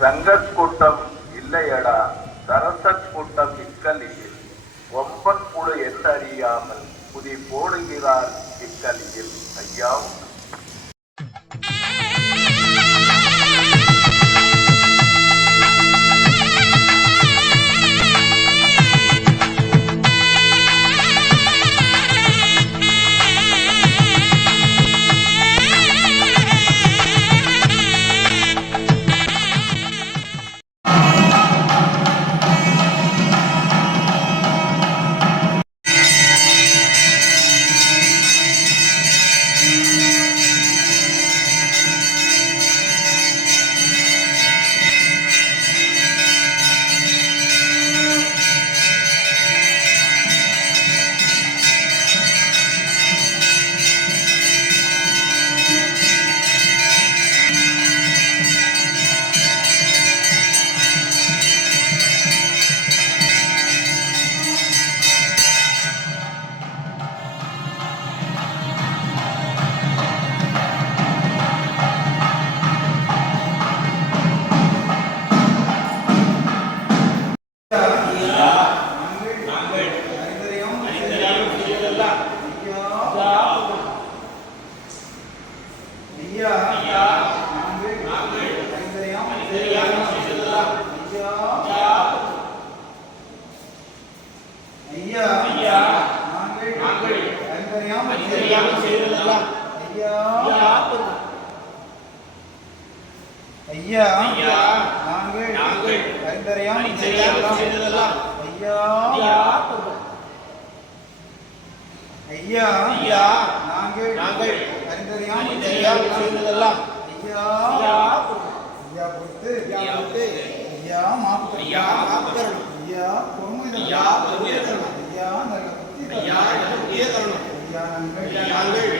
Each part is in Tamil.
சங்கத் கூட்டம் இல்லையடா. சரசக் கூட்டம் இக்கலியில். ஒம்பன் புழு என்றறியாமல் புதி போடுகிறார் இக்கலியில். ஐயா ஐயா ஐயா ஐயா நாங்கள் ஐந்தரையாம் ஐயா ஐயா ஐயா நாங்கள் நாங்கள் அறிந்தறியாம் செய்ததெல்லாம் ஐயா ஐயா பொறுத்து ஐயா பொறுத்து ஐயா மாப்பு ஐயா மாப்பு தரணும் ஐயா பொறுமை ஐயா பொறுமை தரணும் ஐயா நல்ல புத்தி ஐயா நல்ல ஐயா நாங்கள் நாங்கள்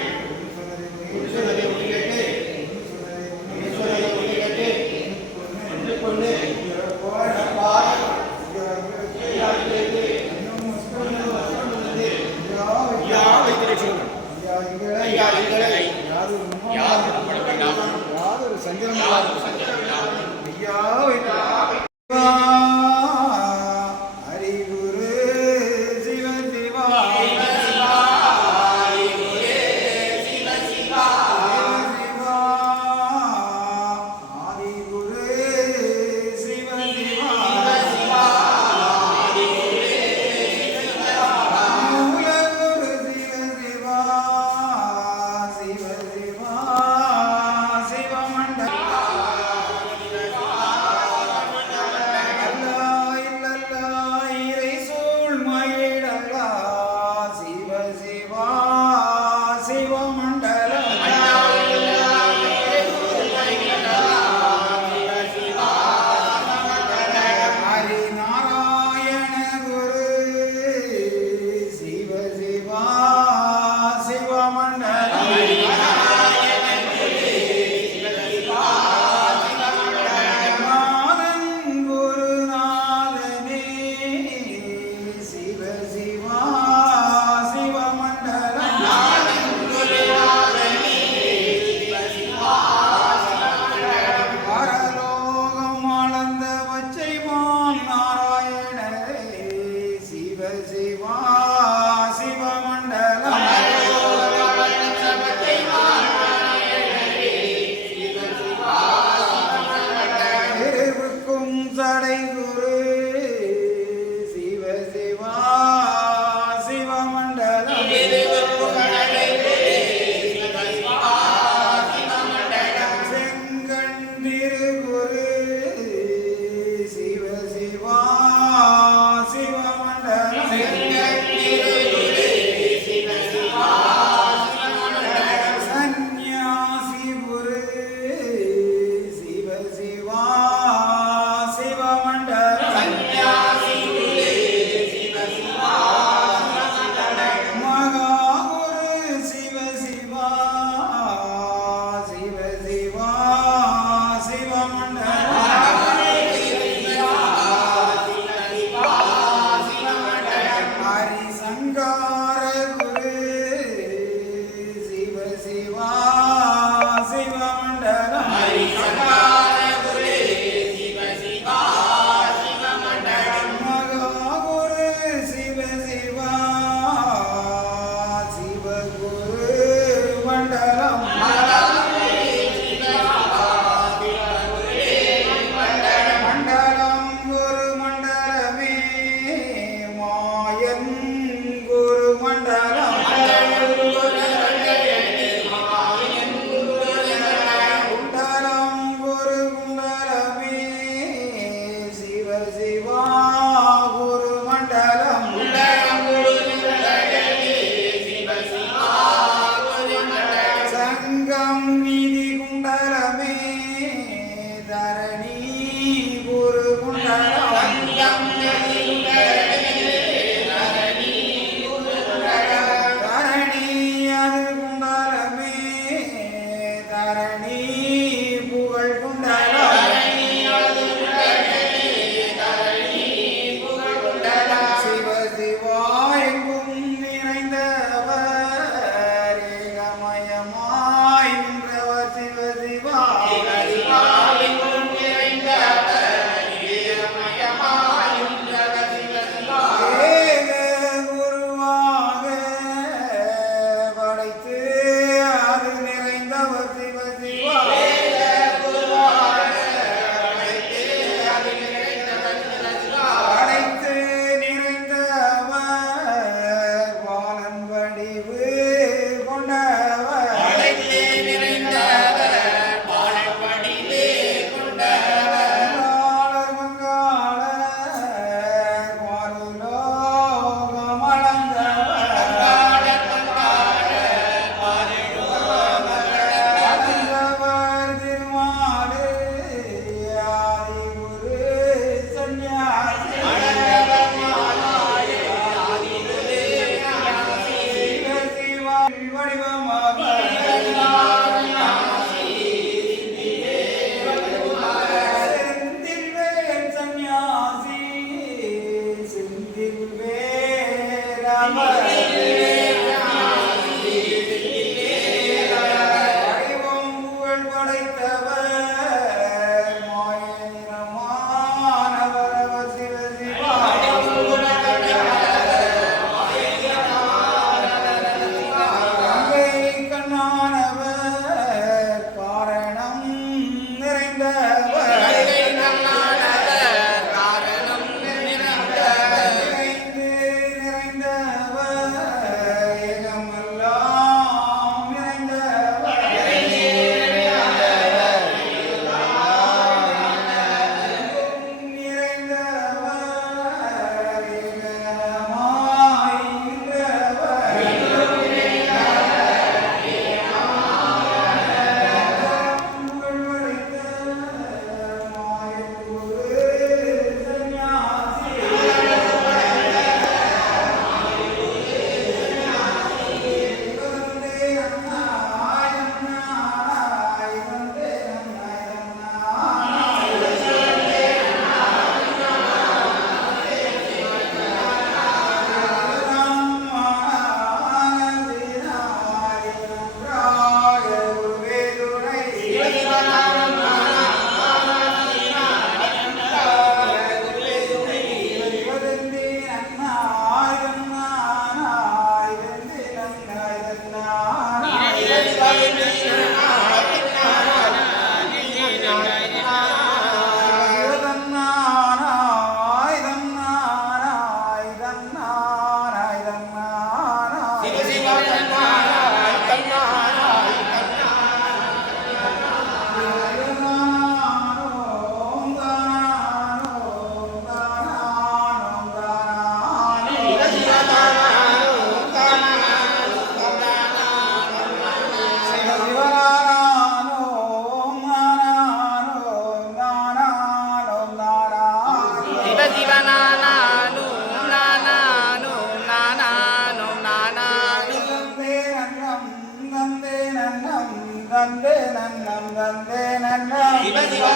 Amen.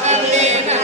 Amém.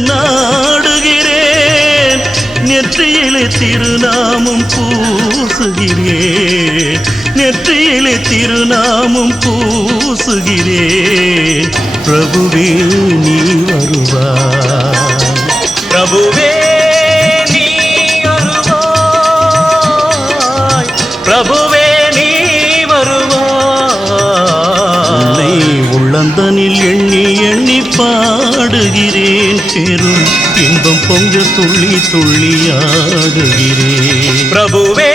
நாடுகிறேன். நெற்றியிலே திருநாமம் பூசுகிறேன். நெற்றியிலே திருநாமம் பூசுகிறேன். பிரபுவே நீ வருவா பிரபுவே பாடுகிறேன் பெரும் இன்பம் பொங்க துள்ளி துள்ளி ஆடுகிறேன் பிரபுவே